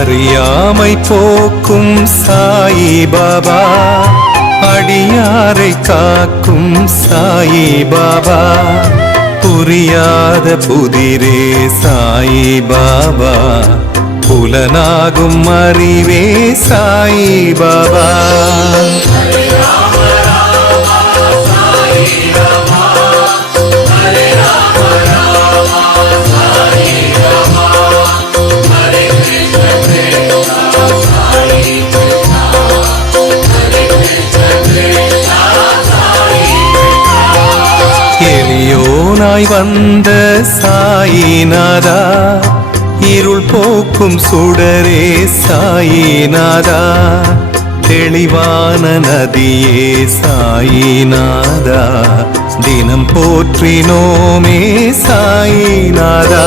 அறியாமை போக்கும் சாயி பாபா, அடியாரை காக்கும் சாயி பாபா, புரியாத புதிரே சாயி பாபா, புலனாகும் அறிவே சாயி பாபா. எளியோனாய் வந்த சாயிநாதா, இருள் போக்கும் சுடரே சாயிநாதா, தெளிவான நதியே சாயிநாதா, தினம் போற்றினோமே சாயிநாதா.